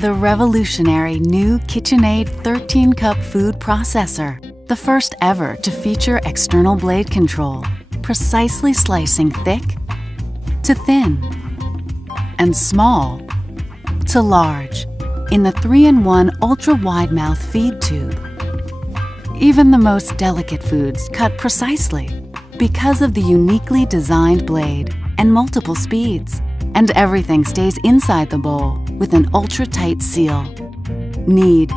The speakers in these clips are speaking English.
The revolutionary new KitchenAid 13-cup food processor, the first ever to feature external blade control, precisely slicing thick to thin and small to large in the 3-in-1 ultra-wide mouth feed tube. Even the most delicate foods cut precisely because of the uniquely designed blade and multiple speeds. And everything stays inside the bowl with an ultra-tight seal. Knead,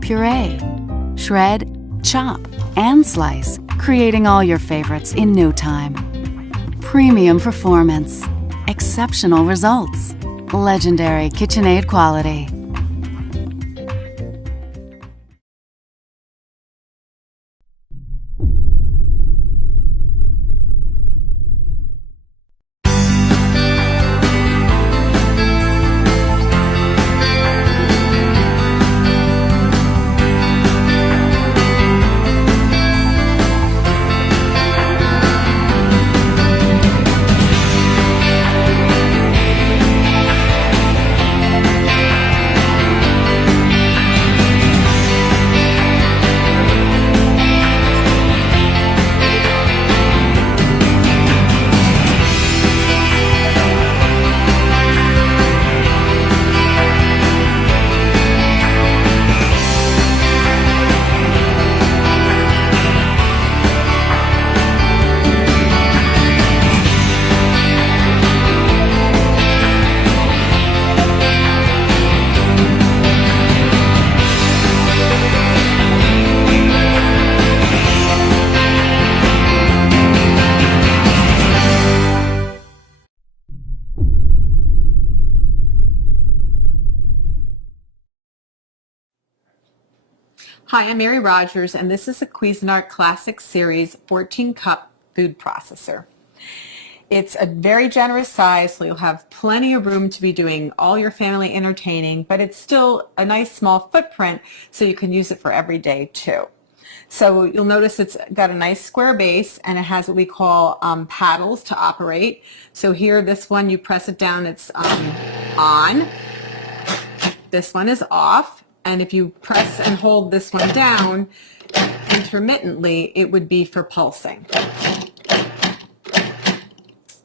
puree, shred, chop, and slice, creating all your favorites in no time. Premium performance, exceptional results, legendary KitchenAid quality. Hi, I'm Mary Rogers, and this is the Cuisinart Classic Series 14-cup food processor. It's a very generous size, so you'll have plenty of room to be doing all your family entertaining, but it's still a nice small footprint, so you can use it for every day too. So you'll notice it's got a nice square base, and it has what we call paddles to operate. So here, this one, you press it down, it's on. This one is off. And if you press and hold this one down intermittently, it would be for pulsing.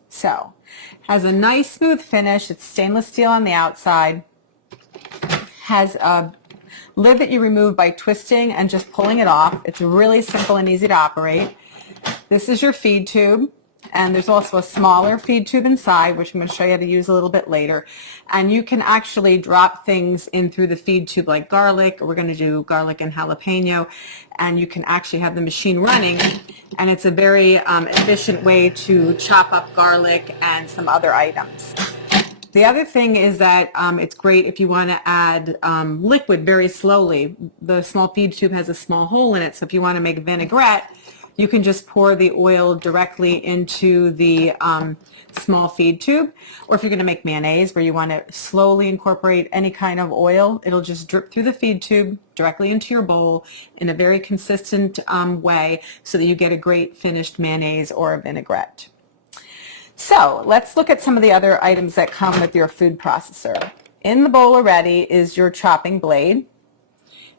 So, has a nice smooth finish. It's stainless steel on the outside. Has a lid that you remove by twisting and just pulling it off. It's really simple and easy to operate. This is your feed tube. And there's also a smaller feed tube inside, which I'm going to show you how to use a little bit later. And you can actually drop things in through the feed tube like garlic. We're going to do garlic and jalapeno. And you can actually have the machine running. And it's a very efficient way to chop up garlic and some other items. The other thing is that it's great if you want to add liquid very slowly. The small feed tube has a small hole in it, so if you want to make vinaigrette, you can just pour the oil directly into the small feed tube. Or if you're going to make mayonnaise where you want to slowly incorporate any kind of oil, it'll just drip through the feed tube directly into your bowl in a very consistent way so that you get a great finished mayonnaise or a vinaigrette. So let's look at some of the other items that come with your food processor. In the bowl already is your chopping blade.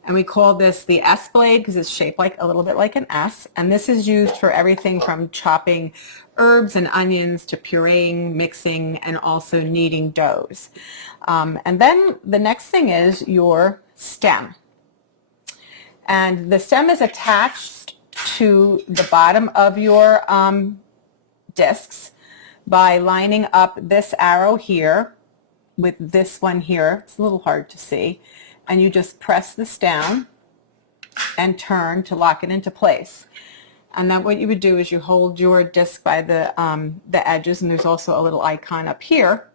And we call this the S blade because it's shaped like a little bit like an S. And this is used for everything from chopping herbs and onions to pureeing, mixing, and also kneading doughs. And then the next thing is your stem. And the stem is attached to the bottom of your discs by lining up this arrow here with this one here. It's a little hard to see. And you just press this down and turn to lock it into place. And then what you would do is you hold your disc by the edges, and there's also a little icon up here.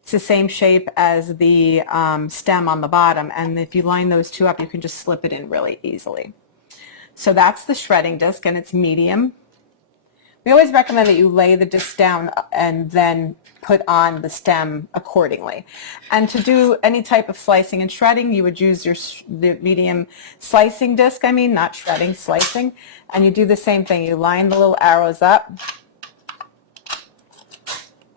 It's the same shape as the stem on the bottom, and if you line those two up, you can just slip it in really easily. So that's the shredding disc, and it's medium. We always recommend that you lay the disc down and then put on the stem accordingly. And to do any type of slicing and shredding, you would use the medium slicing disc, not shredding, slicing. And you do the same thing. You line the little arrows up.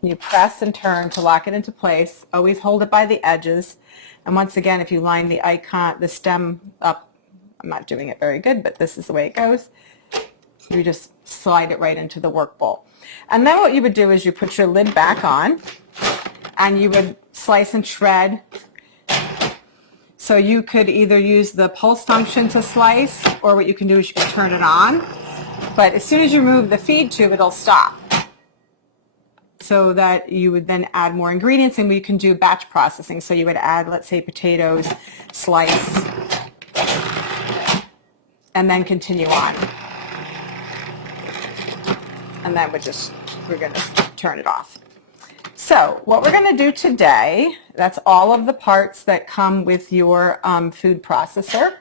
You press and turn to lock it into place. Always hold it by the edges. And once again, if you line the icon, the stem up, I'm not doing it very good, but this is the way it goes. You just slide it right into the work bowl. And then what you would do is you put your lid back on and you would slice and shred. So you could either use the pulse function to slice, or what you can do is you can turn it on. But as soon as you remove the feed tube, it'll stop. So that you would then add more ingredients, and we can do batch processing. So you would add, let's say, potatoes, slice, and then continue on. And then we're going to turn it off. So what we're going to do today, that's all of the parts that come with your food processor.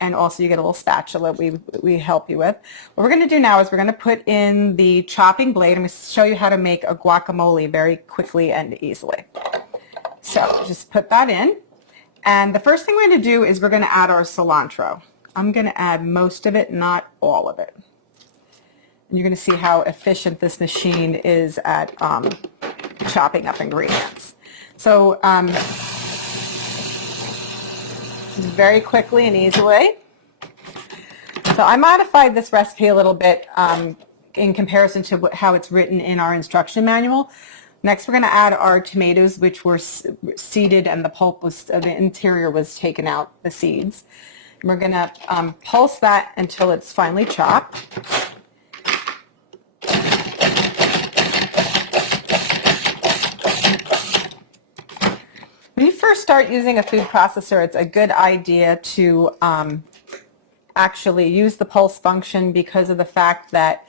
And also you get a little spatula we help you with. What we're going to do now is we're going to put in the chopping blade. I'm going to show you how to make a guacamole very quickly and easily. So just put that in. And the first thing we're going to do is we're going to add our cilantro. I'm going to add most of it, not all of it. And you're going to see how efficient this machine is at chopping up ingredients. So very quickly and easily. So I modified this recipe a little bit in comparison to how it's written in our instruction manual. Next, we're going to add our tomatoes, which were seeded and the pulp was, the interior was taken out, the seeds. And we're going to pulse that until it's finely chopped. When you first start using a food processor, it's a good idea to actually use the pulse function because of the fact that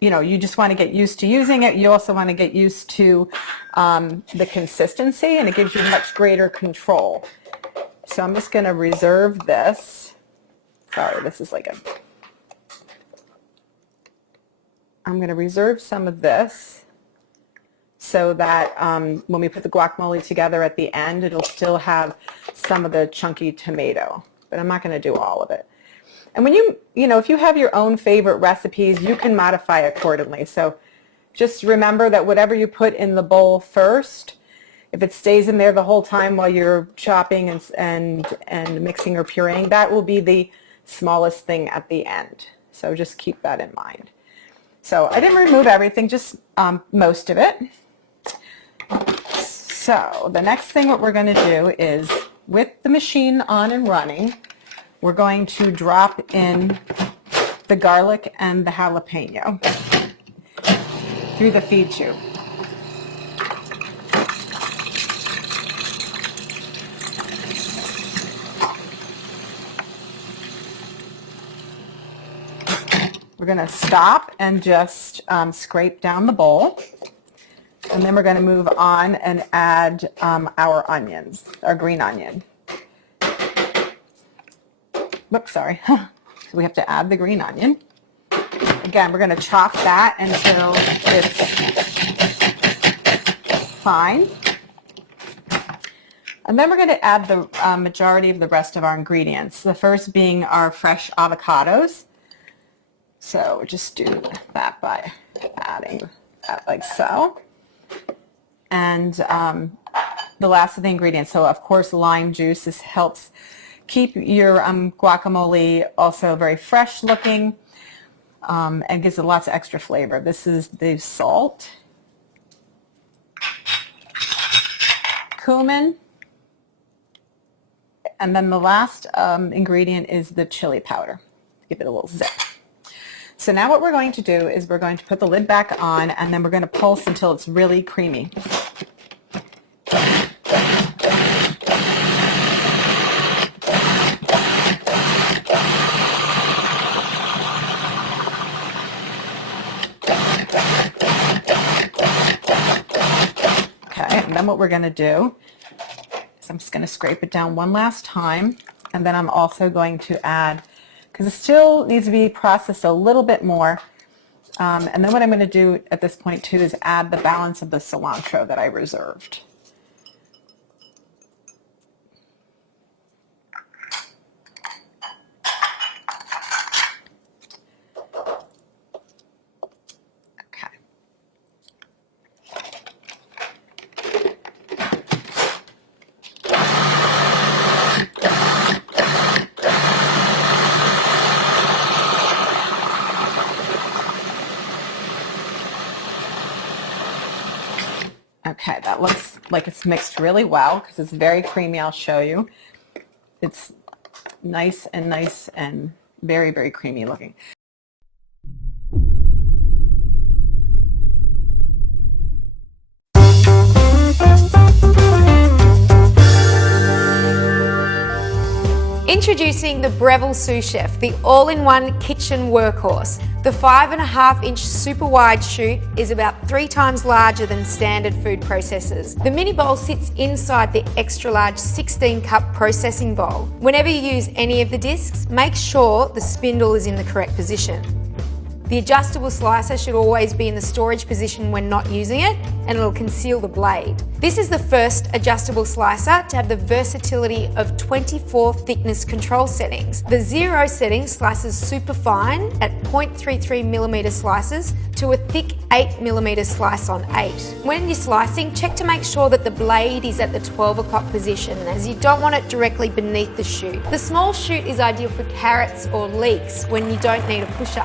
you just want to get used to using it. You also want to get used to the consistency, and it gives you much greater control. So I'm just going to reserve this. Sorry, this is I'm going to reserve some of this so that when we put the guacamole together at the end, it'll still have some of the chunky tomato, but I'm not going to do all of it. And when if you have your own favorite recipes, you can modify accordingly. So just remember that whatever you put in the bowl first, if it stays in there the whole time while you're chopping and mixing or pureeing, that will be the smallest thing at the end. So just keep that in mind. So I didn't remove everything, just most of it. So the next thing what we're going to do is, with the machine on and running, we're going to drop in the garlic and the jalapeno through the feed tube. We're going to stop and just scrape down the bowl. And then we're going to move on and add our onions, our green onion. Whoops, sorry. So we have to add the green onion. Again, we're going to chop that until it's fine. And then we're going to add the majority of the rest of our ingredients. The first being our fresh avocados. So just do that by adding that like so. And the last of the ingredients, so of course lime juice. This helps keep your guacamole also very fresh looking and gives it lots of extra flavor. This is the salt, cumin, and then the last ingredient is the chili powder. Give it a little zip. So now what we're going to do is we're going to put the lid back on, and then we're going to pulse until it's really creamy. Okay, and then what we're going to do is I'm just going to scrape it down one last time, and then I'm also going to add, because it still needs to be processed a little bit more. And then what I'm going to do at this point too is add the balance of the cilantro that I reserved. Okay. Okay, that looks like it's mixed really well because it's very creamy. I'll show you. It's nice and very, very creamy looking. Introducing the Breville Sous Chef, the all-in-one kitchen workhorse. The 5.5-inch super wide chute is about 3 times larger than standard food processors. The mini bowl sits inside the extra large 16-cup processing bowl. Whenever you use any of the discs, make sure the spindle is in the correct position. The adjustable slicer should always be in the storage position when not using it, and it'll conceal the blade. This is the first adjustable slicer to have the versatility of 24 thickness control settings. The 0 setting slices super fine at 0.33mm slices to a thick 8mm slice on 8. When you're slicing, check to make sure that the blade is at the 12 o'clock position, as you don't want it directly beneath the chute. The small chute is ideal for carrots or leeks when you don't need a pusher.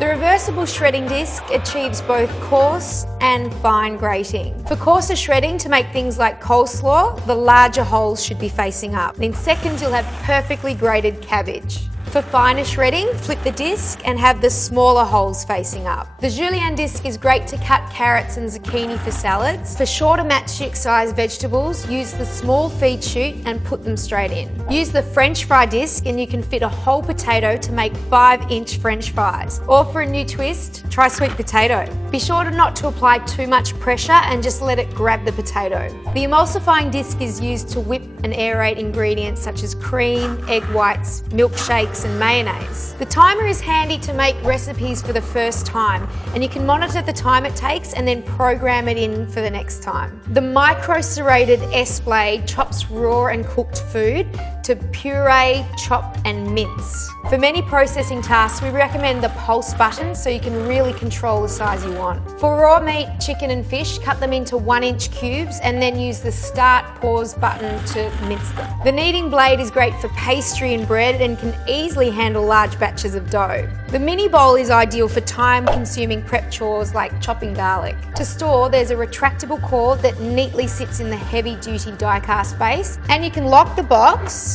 The reversible shredding disc achieves both coarse and fine grating. For coarser shredding, to make things like coleslaw, the larger holes should be facing up. In seconds, you'll have perfectly grated cabbage. For finer shredding, flip the disc and have the smaller holes facing up. The julienne disc is great to cut carrots and zucchini for salads. For shorter matchstick sized vegetables, use the small feed chute and put them straight in. Use the French fry disc and you can fit a whole potato to make 5-inch French fries. Or for a new twist, try sweet potato. Be sure not to apply too much pressure and just let it grab the potato. The emulsifying disc is used to whip and aerate ingredients such as cream, egg whites, milkshakes and mayonnaise. The timer is handy to make recipes for the first time, and you can monitor the time it takes and then program it in for the next time. The micro serrated S-blade chops raw and cooked food to puree, chop and mince. For many processing tasks, we recommend the pulse button so you can really control the size you want. For raw meat, chicken and fish, cut them into 1-inch cubes and then use the start pause button to mince them. The kneading blade is great for pastry and bread and can easily handle large batches of dough. The mini bowl is ideal for time-consuming prep chores like chopping garlic. To store, there's a retractable cord that neatly sits in the heavy-duty die-cast base, and you can lock the box